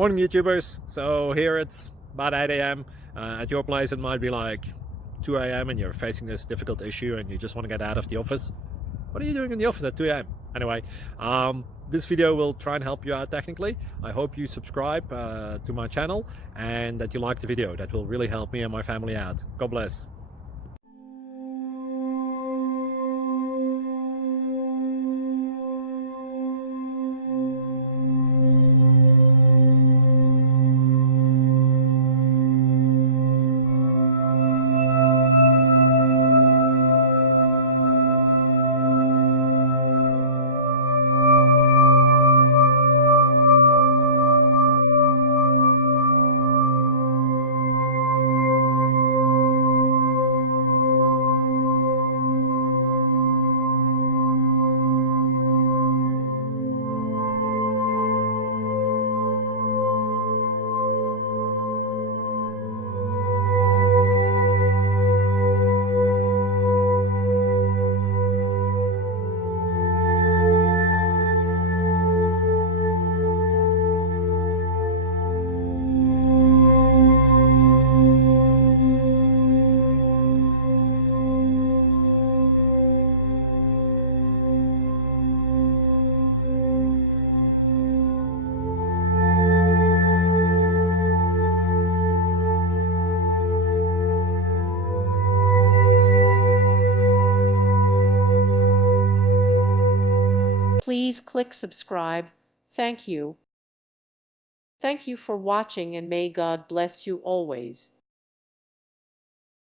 Morning YouTubers. So here it's about 8 a.m. At your place it might be like 2 a.m. and you're facing this difficult issue and you just want to get out of the office. What are you doing in the office at 2 a.m.? Anyway, this video will try and help you out technically. I hope you subscribe to my channel and that you like the video. That will really help me and my family out. God bless. Please click subscribe. Thank you. Thank you for watching and may God bless you always.